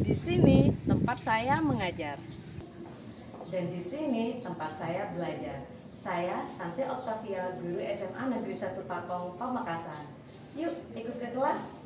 Di sini tempat saya mengajar. Dan di sini tempat saya belajar. Saya Santi Octavia, guru SMA Negeri 1 Pakong, Pamekasan. Yuk, ikut ke kelas.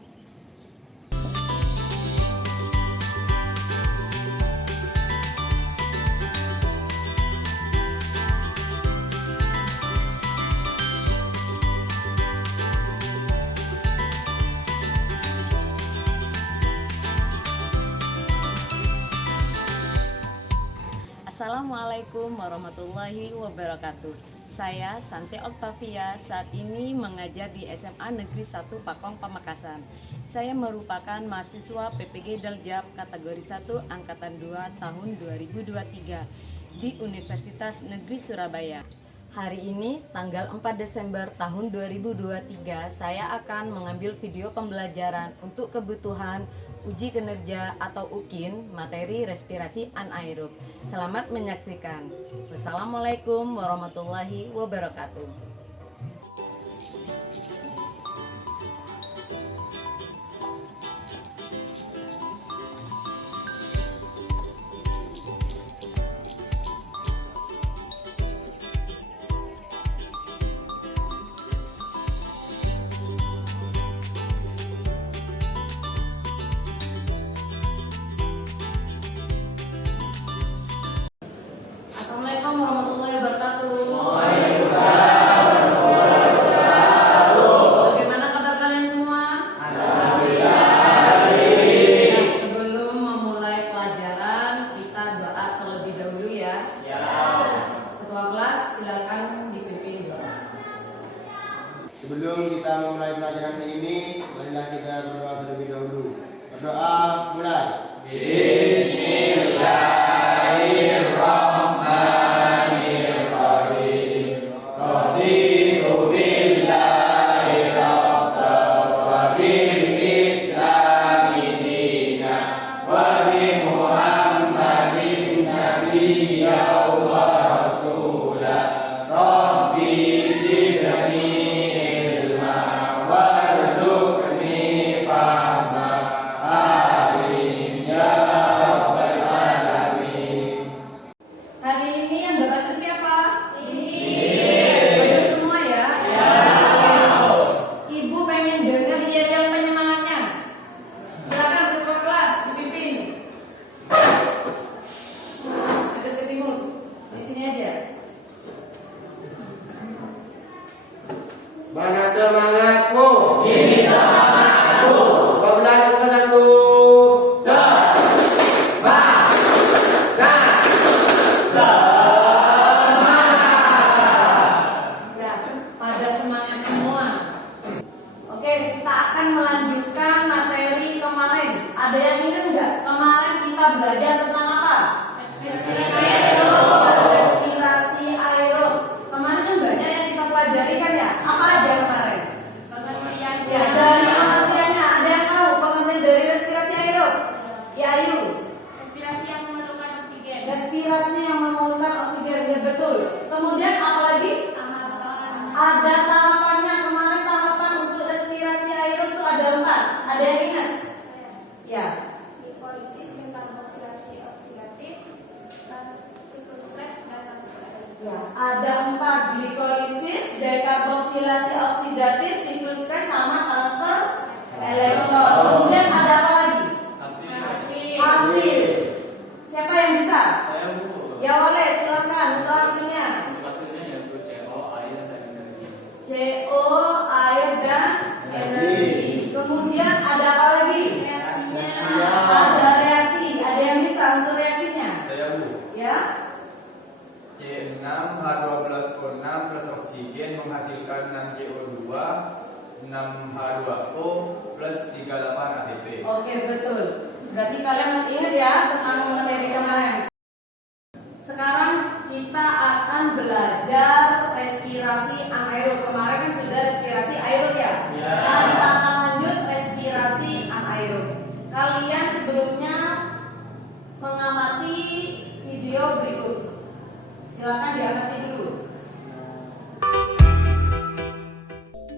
Assalamualaikum warahmatullahi wabarakatuh. Saya Santi Octavia, saat ini mengajar di SMA Negeri 1 Pakong, Pamekasan. Saya merupakan mahasiswa PPG Daljab kategori 1 Angkatan 2 tahun 2023 di Universitas Negeri Surabaya. Hari ini tanggal 4 Desember tahun 2023 saya akan mengambil video pembelajaran untuk kebutuhan uji kinerja atau UKIN materi respirasi anaerob. Selamat menyaksikan. Wassalamualaikum warahmatullahi wabarakatuh. Assalamualaikum warahmatullahi wabarakatuh. Bagaimana kabar kalian semua? Alhamdulillah. Sebelum memulai pelajaran, kita doa terlebih dahulu ya. Ketua kelas silakan dipimpin doa. Sebelum kita memulai pelajaran ini, marilah kita berdoa terlebih dahulu. Berdoa mulai. Hari ini yang berbahasa siapa? Bahasa semua ya? Ibu pengen dengar yel-yel penyemangatnya. Silakan ketua kelas dipimpin. Dekat ke timur. Di sini aja. Mana semangatmu? Ini semangatku. 12 ke 1. Ya, pada semangat semua. Oke, kita akan melanjutkan materi kemarin. Ada yang ingat nggak? Kemarin kita belajar tentang apa? Respirasi aerob. Kemarin kan banyak yang kita pelajari kan ya? Apa aja kemarin? Ya, dari pengertiannya. Ada yang tahu pengertian dari respirasi aerob? Ya, ayo. Respirasi yang memerlukan oksigen. Respirasi yang memerlukan oksigen, ya, betul. Kemudian apa lagi? Ada tahapannya. Kemarin tahapan untuk respirasi aerob itu ada 4. Ada yang ingat? Ya. Glikolisis, dekarboksilasi oksidatif, dan siklus Krebs dan lain-lain. Ya, ada 4: glikolisis, dekarboksilasi oksidatif, siklus Krebs, sama transfer elektron. Kemudian ada apa lagi? Hasil. Siapa yang bisa? Saya Bu. Ya, boleh, silakan untuk hasilnya. Hasilnya yaitu CO, air, dan energi. CO, air, dan energi. Kemudian ada apa lagi? Reaksinya. Ada reaksi. Ada yang bisa untuk reaksinya? Saya Bu. Ya. C6H12O6 plus oksigen menghasilkan 6CO2, 6H2O plus 38 ATP. Oke, betul. Berarti kalian masih ingat ya tentang materi kemarin. Sekarang kita akan belajar respirasi anaerob. Kemarin kan sudah respirasi aerob ya. Sekarang kita akan lanjut respirasi anaerob. Kalian sebelumnya mengamati video berikut. Silakan diamati dulu.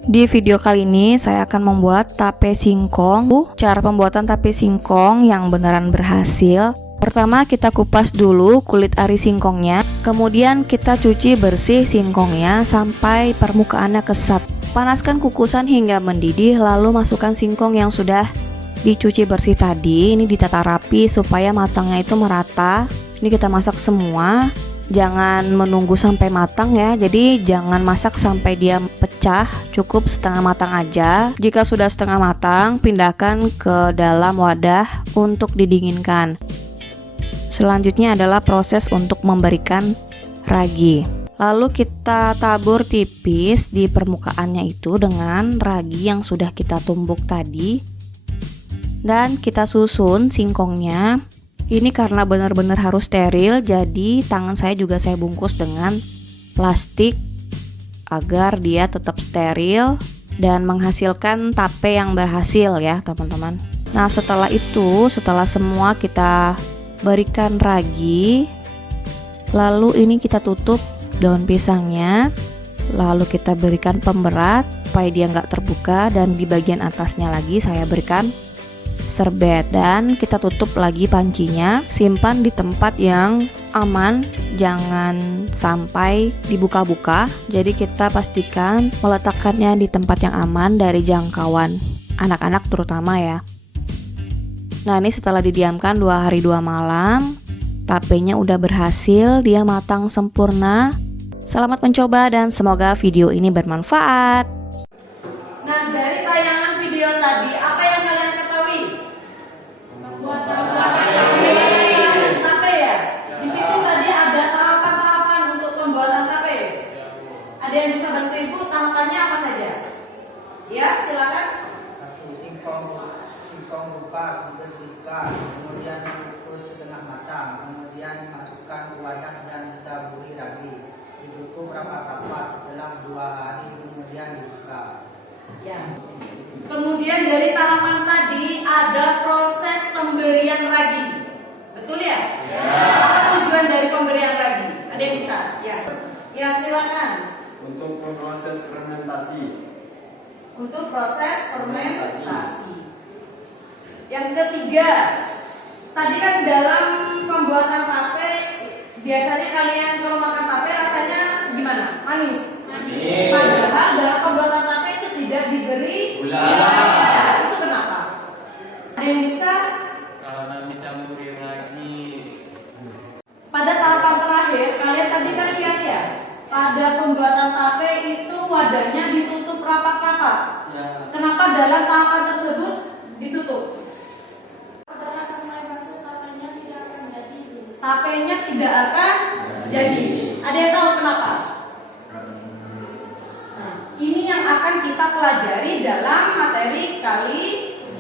Di video kali ini saya akan membuat tape singkong. Cara pembuatan tape singkong yang beneran berhasil. Pertama kita kupas dulu kulit ari singkongnya, kemudian kita cuci bersih singkongnya sampai permukaannya kesat. Panaskan kukusan hingga mendidih, lalu masukkan singkong yang sudah dicuci bersih tadi. Ini ditata rapi supaya matangnya itu merata. Ini kita masak semua. Jangan menunggu sampai matang ya, jadi jangan masak sampai dia pecah, cukup setengah matang aja. Jika sudah setengah matang, pindahkan ke dalam wadah untuk didinginkan. Selanjutnya adalah proses untuk memberikan ragi. Lalu kita tabur tipis di permukaannya itu dengan ragi yang sudah kita tumbuk tadi. Dan kita susun singkongnya. Ini karena benar-benar harus steril, jadi tangan saya juga saya bungkus dengan plastik agar dia tetap steril dan menghasilkan tape yang berhasil ya teman-teman. Nah setelah itu, setelah semua kita berikan ragi, lalu ini kita tutup daun pisangnya, lalu kita berikan pemberat supaya dia nggak terbuka, dan di bagian atasnya lagi saya berikan serbet, dan kita tutup lagi pancinya. Simpan di tempat yang aman, jangan sampai dibuka-buka. Jadi kita pastikan meletakkannya di tempat yang aman dari jangkauan anak-anak terutama ya. Nah ini setelah didiamkan 2 hari 2 malam, tapenya udah berhasil, dia matang sempurna. Selamat mencoba dan semoga video ini bermanfaat. Nah, dari tayangan video tadi, apa yang kalian ketahui? Tape ya? Di situ tadi ada tahapan-tahapan untuk pembuatan tape. Ada yang bisa bantu Ibu tahapannya apa saja? Ya, silakan. Singkong kupas, dibersihkan, kemudian dikukus setengah matang, kemudian masukkan ke wadah dan ditaburi ragi. Ditutup rapat-rapat, setelah 2 hari kemudian dibuka. Ya. Kemudian dari tahapan tadi ada proses pemberian ragi. Betul ya? Ya. Apa tujuan dari pemberian ragi? Ada yang bisa? Ya. Ya, silakan. Untuk proses fermentasi. Untuk proses fermentasi. Yang ketiga, tadi kan dalam pembuatan tape biasanya kalian kalau makan tape rasanya gimana? Manis. Manis. Padahal dalam pembuatan tape itu tidak diberi gula. Ya, itu kenapa? Ada yang bisa? Karena dicampuri ragi. Pada tahapan terakhir, kalian tadi kan lihat ya, pada pembuatan tape itu wadahnya ditutup rapat-rapat. Ya. Kenapa dalam tahapan tersebut ditutup? Tapenya tidak akan jadi. Ada yang tahu kenapa? Nah, ini yang akan kita pelajari dalam materi kali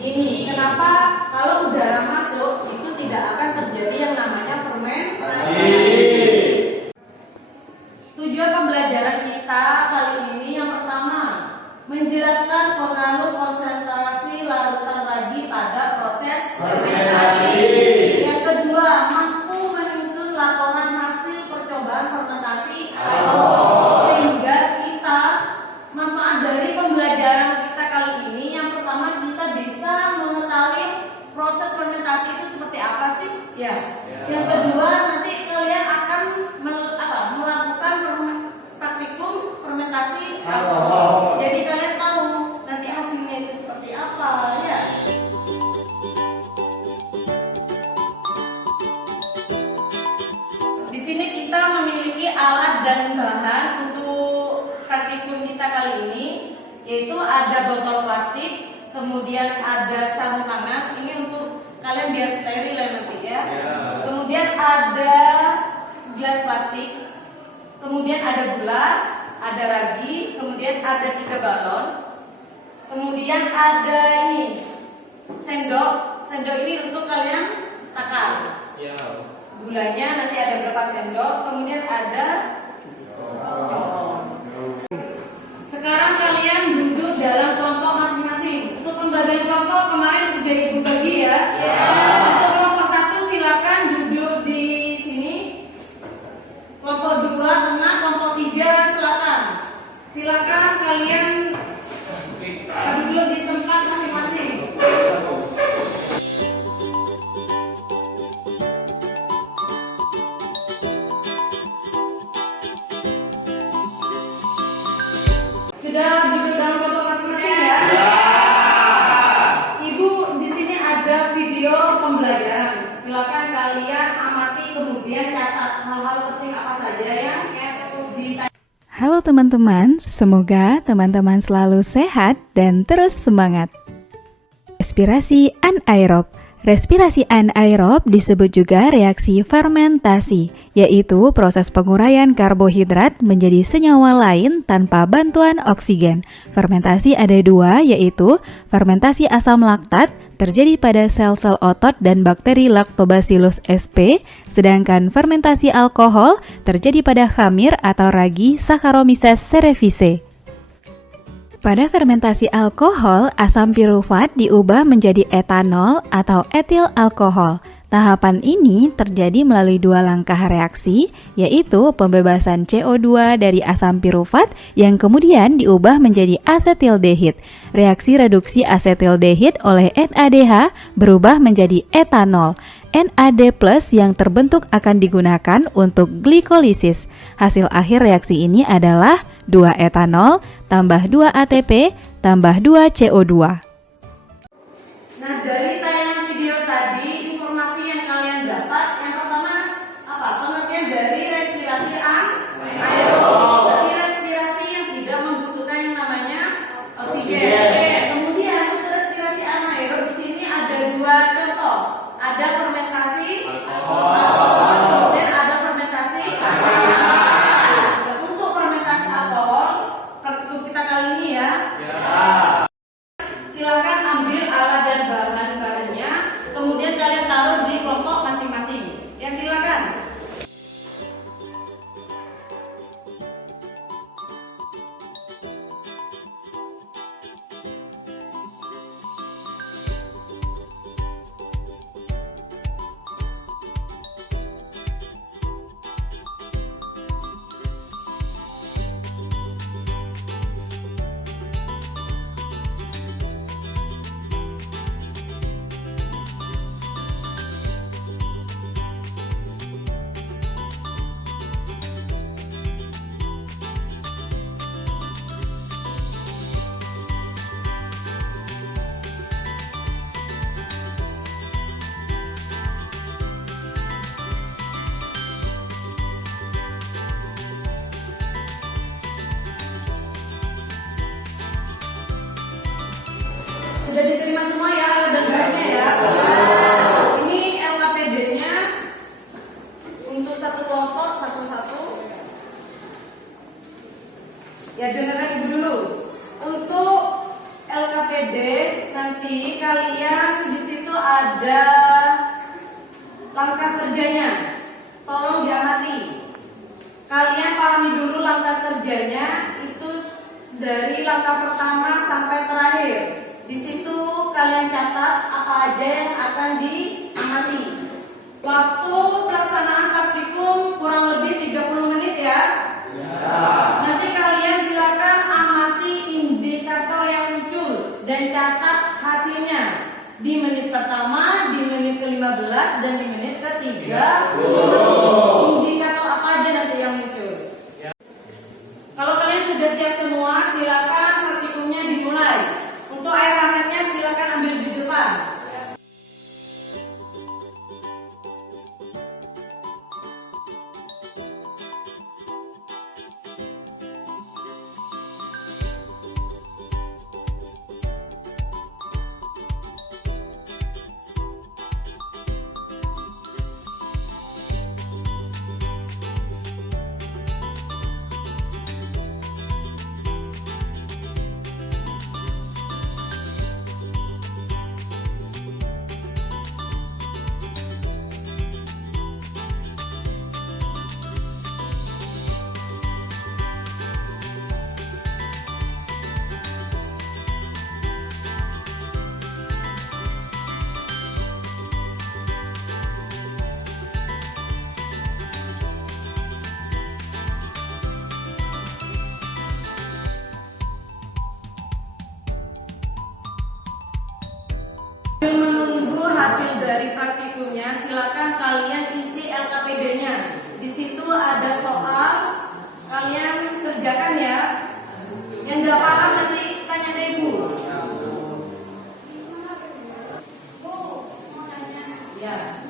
ini. Kenapa kalau udara masuk itu tidak akan terjadi yang namanya fermentasi. Tujuan pembelajaran kita kali ini yang pertama, menjelaskan pengaruh konsentrasi larutan ragi pada proses fermentasi. Yang kedua, mampu menyusun laporan hasil percobaan fermentasi sehingga kita manfaat dari pembelajaran kita kali ini. Yang pertama, kita bisa mengetahui proses fermentasi itu seperti apa sih? Ya. Yang kedua, nanti kalian akan melakukan praktikum fermentasi alkohol. Jadi kalian tahu nanti hasilnya itu seperti apa ya. Di sini kita memiliki alat dan bahan untuk praktikum kita kali ini, yaitu ada botol plastik, kemudian ada sarung tangan. Ini untuk kalian biar steril ya nanti ya. Kemudian ada gelas plastik, kemudian ada gula, ada ragi, kemudian ada 3 balon, kemudian ada ini sendok. Sendok ini untuk kalian takar. Gulanya nanti ada berapa sendok, kemudian ada. Sekarang kalian duduk dalam kelompok masing-masing. Untuk pembagian kelompok kemarin udah Ibu bagi ya. Untuk kelompok 1 silakan duduk di sini. Kelompok 2 tengah, kelompok 3 silakan. Silakan kalian Halo teman-teman, semoga teman-teman selalu sehat dan terus semangat. Respirasi anaerob. Respirasi anaerob disebut juga reaksi fermentasi, yaitu proses penguraian karbohidrat menjadi senyawa lain tanpa bantuan oksigen. Fermentasi ada dua, yaitu fermentasi asam laktat terjadi pada sel-sel otot dan bakteri Lactobacillus sp, sedangkan fermentasi alkohol terjadi pada khamir atau ragi Saccharomyces cerevisiae. Pada fermentasi alkohol, asam pirufat diubah menjadi etanol atau etil alkohol. Tahapan ini terjadi melalui dua langkah reaksi, yaitu pembebasan CO2 dari asam pirufat yang kemudian diubah menjadi asetildehid. Reaksi reduksi asetildehid oleh NADH berubah menjadi etanol. NAD+ yang terbentuk akan digunakan untuk glikolisis. Hasil akhir reaksi ini adalah 2 etanol tambah 2 ATP tambah 2 CO2. Nah, dari tayangan video tadi, informasi yang kalian dapat, yang pertama apa? Pengertian dari respirasi anaerob. Berarti respirasi yang tidak membutuhkan yang namanya oksigen. Kemudian untuk respirasi anaerob di sini ada dua contoh. Ada fermentasi alkohol, kemudian ada fermentasi asam. Dan untuk fermentasi alkohol, praktikum kita kali ini ya. Silakan ambil alat dan bahan-bahannya, kemudian kalian taruh di kelompok masing-masing. Ya, silakan. Sudah diterima semua ya alat dan bahannya ya. Ini LKPD-nya untuk satu kelompok satu-satu. Ya, dengarkan ibu dulu. Untuk LKPD nanti kalian di situ ada langkah kerjanya. Tolong diamati. Kalian pahami dulu langkah kerjanya itu dari langkah pertama sampai terakhir. Di situ kalian catat apa aja yang akan diamati. Waktu pelaksanaan praktikum kurang lebih 30 menit ya. Nanti kalian silakan amati indikator yang muncul dan catat hasilnya di menit pertama, di menit ke-15 dan di menit ke-30. Indikator apa aja nanti yang muncul. Kalau kalian sudah siap semua, silakan praktikumnya dimulai. Untuk air hangatnya silakan ambil di depan. Menunggu hasil dari praktikumnya, silakan kalian isi LKPD-nya. Di situ ada soal, kalian kerjakan ya. Yang nggak paham nanti tanya ke ibu. Bu, mau nanya. Ya.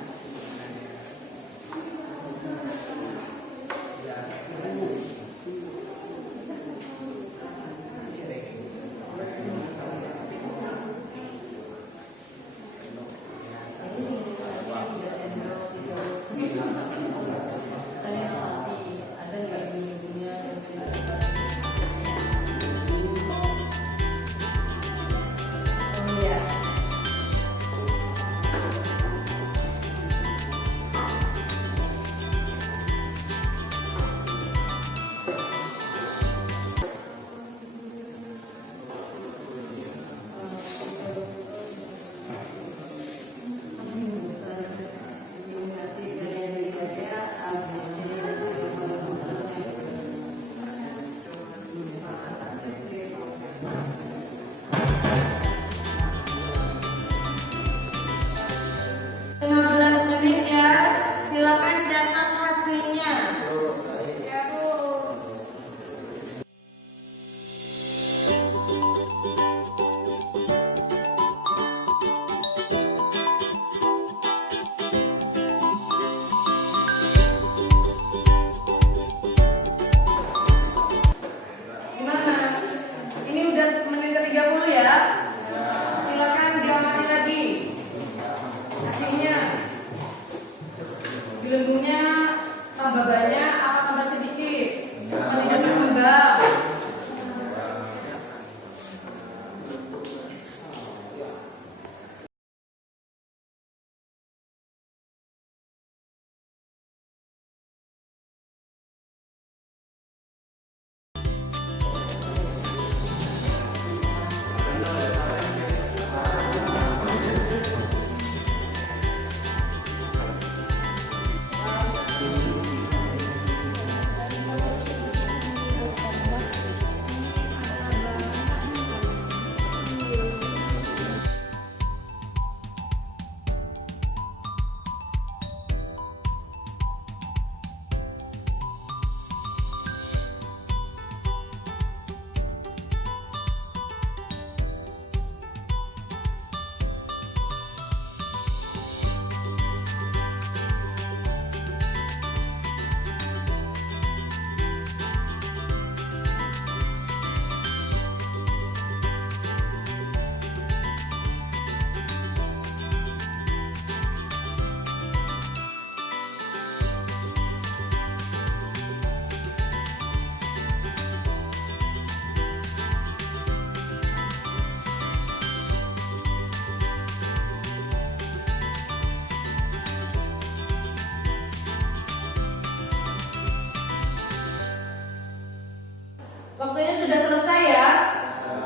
Waktunya sudah selesai ya.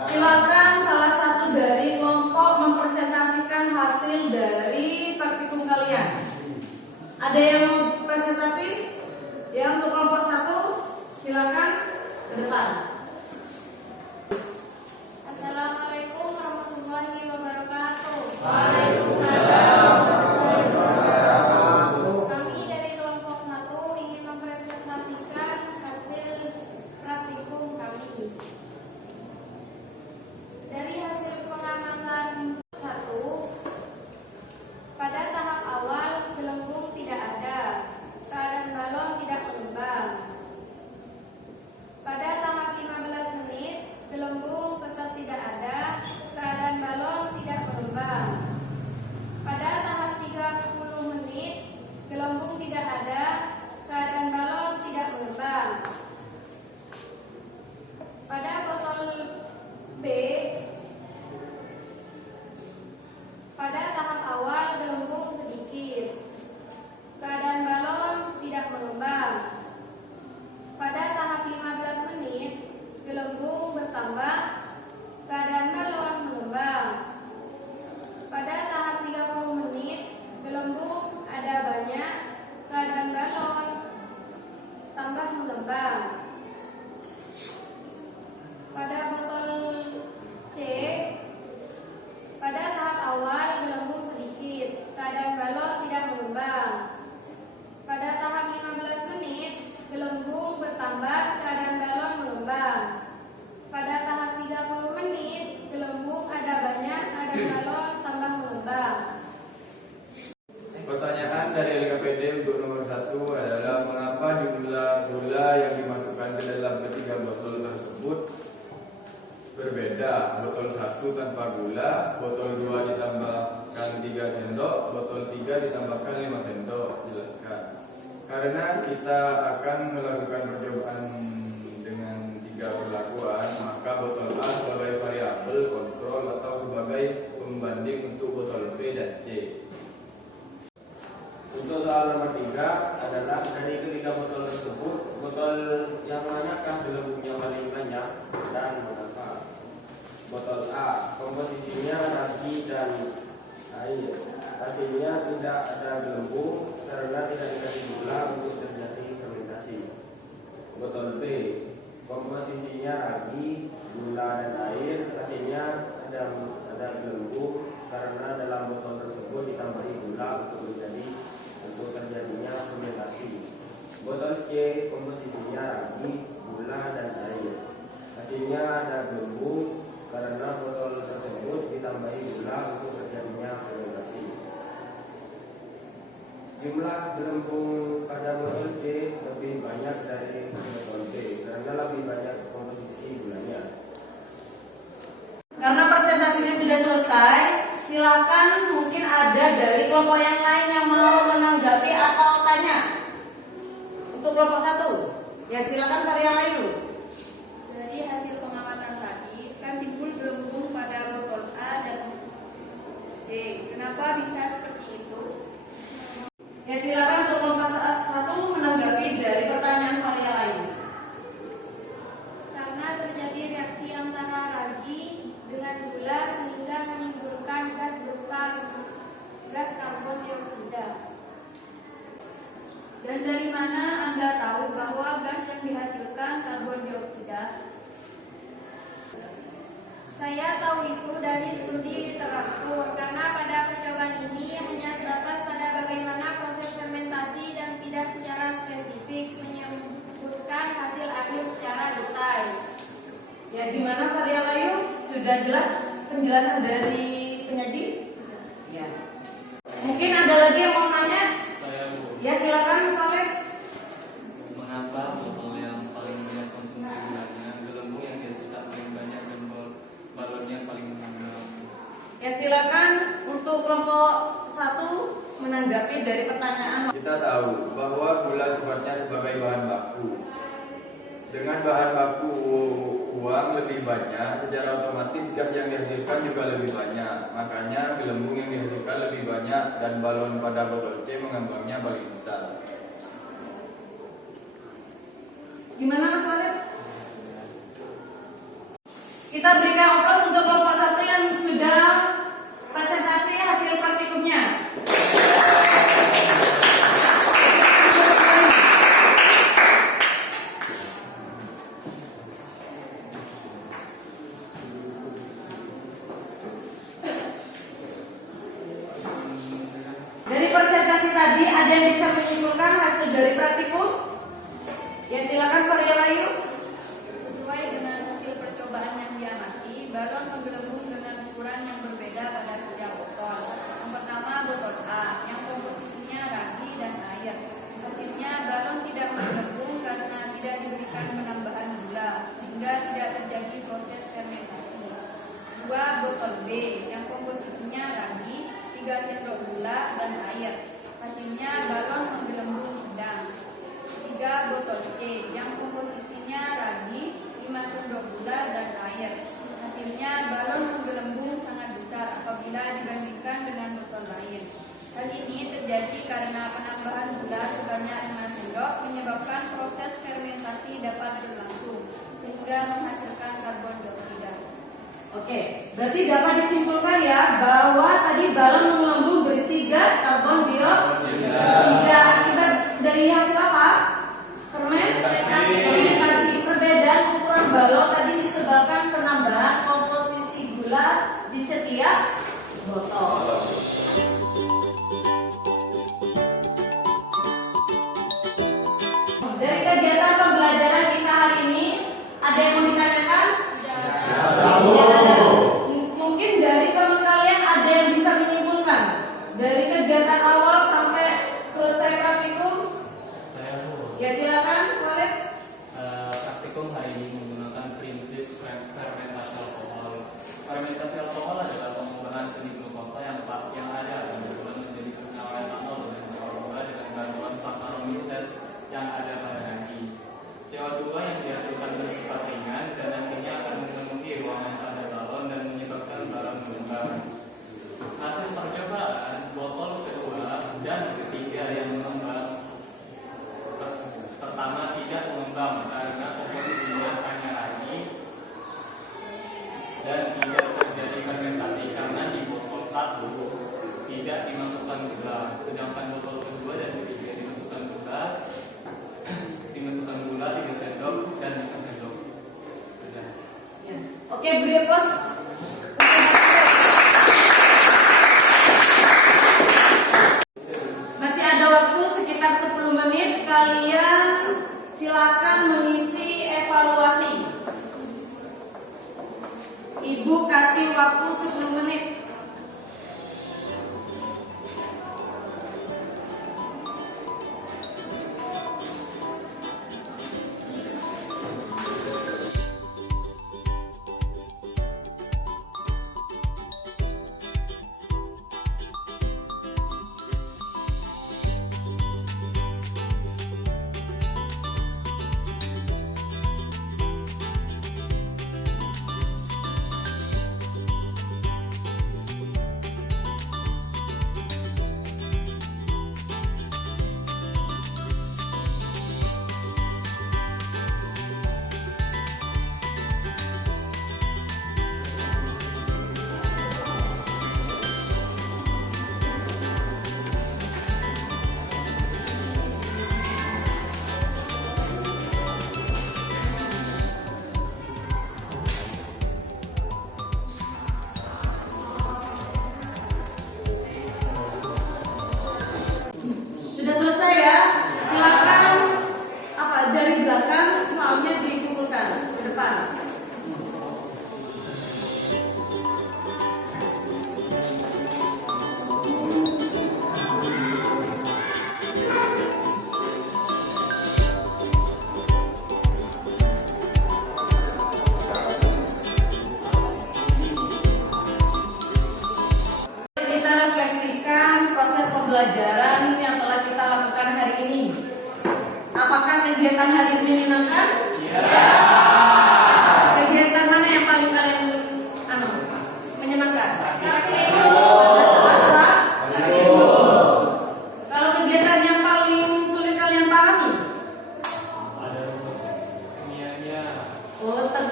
Silakan salah satu dari kelompok mempresentasikan hasil dari praktikum kalian. Ada yang mau presentasi? Ya, untuk kelompok 1 silakan ke depan. Assalamualaikum warahmatullahi wabarakatuh. Kami dari kelompok 1 ingin mempresentasikan hasil praktikum kami. Dari hasil pengamatan 1, pada tahap awal gelembung tidak ada, keadaan balon tidak mengembang. Pada tahap 15 menit, gelembung tetap tidak ada, keadaan balon tidak mengembang. Pada tahap 30 menit, gelembung tidak ada, keadaan balon tidak mengembang. Pada botol B, pada tahap awal gelembung sedikit, keadaan balon tidak mengembang. Pada tahap 15 menit, gelembung bertambah, keadaan balon mengembang. Pada tahap 30 menit, gelembung ada banyak, keadaan balon tambah mengembang. Pada botol C, pada tahap awal gelembung sedikit, keadaan balon tidak mengembang. Pada tahap 15 menit, gelembung bertambah, keadaan balon mengembang. Pada tahap 30 menit, gelembung ada banyak, keadaan balon tambah mengembang. Pertanyaan dari LKPD untuk nomor 1 adalah mengapa jumlah gula yang dimasukkan ke dalam ketiga botol tersebut berbeda. Botol 1 tanpa gula, botol 2 ditambahkan 3 sendok, botol 3 ditambahkan 5 sendok. Jelaskan. Karena kita akan melakukan percobaan dengan 3 perlakuan, maka botol A sebagai variabel kontrol atau sebagai pembanding untuk botol B dan C. Untuk soal nomor 3 adalah dari ketiga botol tersebut, botol yang manakah gelembungnya paling banyak dan mengapa? Botol A, komposisinya ragi dan air. Hasilnya tidak ada gelembung karena tidak dikasih gula untuk terjadi fermentasi. Botol B, komposisinya ragi, gula dan air. Hasilnya ada gelembung karena dalam botol tersebut ditambahi gula untuk terjadinya fermentasi. Botol C, komposisinya ragi, gula dan air. Hasilnya ada gelembung karena botol tersebut ditambahi gula untuk terjadinya fermentasi. Jumlah gelembung pada botol C lebih banyak dari botol B karena lebih banyak komposisi gulanya. Karena presentasinya sudah selesai, silakan mungkin ada dari kelompok yang lain yang mau menanggapi atau tanya. Untuk kelompok 1, ya silakan Karya Layu. Dari hasil pengamatan tadi, kan timbul gelembung pada botol A dan C. Kenapa bisa seperti itu? Ya silakan untuk kelompok 1 menanggapi dari pertanyaan Karya Layu. Karena terjadi reaksi antara ragi dengan gula sehingga menimbulkan gas berupa gas karbon dioksida. Dan dari mana Anda tahu bahwa gas yang dihasilkan karbon dioksida? Saya tahu itu dari studi literatur, karena pada percobaan ini hanya sebatas pada bagaimana proses fermentasi dan tidak secara spesifik menyebutkan hasil akhir secara detail. Ya gimana Karya Layu? Sudah jelas penjelasan dari penyaji? Ya. Mungkin ada lagi yang mau nanya? Saya Bu, Ya silakan Soleh. mengapa botol yang paling banyak konsumsi gulanya, gelembung yang dihasilkan paling banyak dan balonnya paling mengembang? Ya silakan untuk kelompok 1 menanggapi dari pertanyaan. Kita tahu bahwa gula sifatnya sebagai bahan baku. Dengan bahan baku uang lebih banyak, secara otomatis gas yang dihasilkan juga lebih banyak. Makanya gelembung yang dihasilkan lebih banyak dan balon pada botol C mengembangnya paling besar. Gimana Mas Walid? Kita berikan aplaus untuk kelompok 1 yang sudah presentasi hasil praktikumnya. Dari presentasi tadi, ada yang bisa menyimpulkan hasil dari praktikum? Ya, silakan Faria Layu. Sesuai dengan hasil percobaan yang diamati, balon menggelembung dengan ukuran yang berbeda pada setiap botol. Yang pertama, botol A, yang komposisinya ragi dan air. Hasilnya, balon tidak menggelembung karena tidak diberikan penambahan gula, sehingga tidak terjadi proses fermentasi. 2. Botol B, yang komposisinya ragi, 3 sendok gula dan air. Hasilnya, balon menggelembung sedang. 3. Botol C, yang komposisinya ragi, 5 sendok gula dan air. Hasilnya, balon menggelembung sangat besar apabila dibandingkan dengan botol lain. Hal ini terjadi karena penambahan gula sebanyak 5 sendok menyebabkan proses fermentasi dapat berlangsung, sehingga menghasilkan karbon dioksida. Oke, berarti dapat disimpulkan ya bahwa tadi balon menggelembung berisi gas karbon dioksida. Akibat dari hasil apa? Fermentasi. Perbedaan ukuran balon tadi disebabkan penambahan komposisi gula di setiap botol. Dari kegiatan pembelajaran kita hari ini, ada yang mau ditanyakan? Mungkin dari teman kalian ada yang bisa menyimpulkan dari kegiatan awal sampai selesai praktikum? Ya, silakan, Walid. Praktikum hari ini menggunakan prinsip fermentasi alkohol. Fermentasi alkohol adalah pengubahan seni glukosa yang ada dan berubah menjadi senyawa etanol dengan CO2 dengan bantuan Saccharomyces yang ada pada daging. CO2 yang dihasilkan bersifat ringan dan nantinya akan memenuhi ruangan pada balon dan menyebabkan balon mengembang. Hasil percobaan botol kedua dan ketiga yang mengembang, pertama tidak mengembang karena komposisinya hanya ragi dan tidak terjadi fermentasi karena di botol 1 tidak dimasukkan gula, sedangkan botol kedua dan ketiga dimasukkan gula 3 sendok dan 5 sendok. Sudah. Ya. Oke, beri aplaus. Masih ada waktu sekitar 10 menit. Kalian silakan mengisi evaluasi. Ibu kasih waktu 10 menit. Selanjutnya, 1. Botol A, yang komposisinya ragi, 3 sendok gula dan air. Hasilnya, balon menggelembung sangat besar apabila dibandingkan dengan botol lain. Hal ini terjadi karena penambahan gula sebanyak 5 sendok menyebabkan proses fermentasi dapat berlangsung, sehingga menghasilkan karbon dioksida. Oke, berarti dapat disimpulkan ya bahwa tadi balon menggelembung berisi gas karbon dioksida. Akibat dari hasil praktikum. Ya, silakan Faria Layu. Sesuai dengan hasil percobaan botol A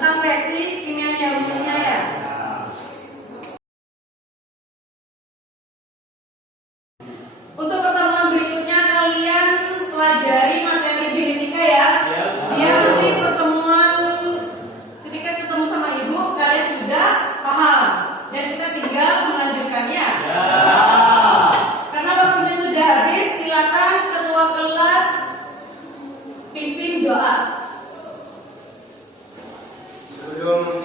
tentang reaksi kimianya rumusnya ya. Untuk pertemuan berikutnya kalian pelajari materi genetika ya. Biar nanti pertemuan ketika ketemu sama ibu kalian sudah paham dan kita tinggal melanjutkannya. Karena waktunya sudah habis, silakan ketua kelas pimpin doa. Sebelum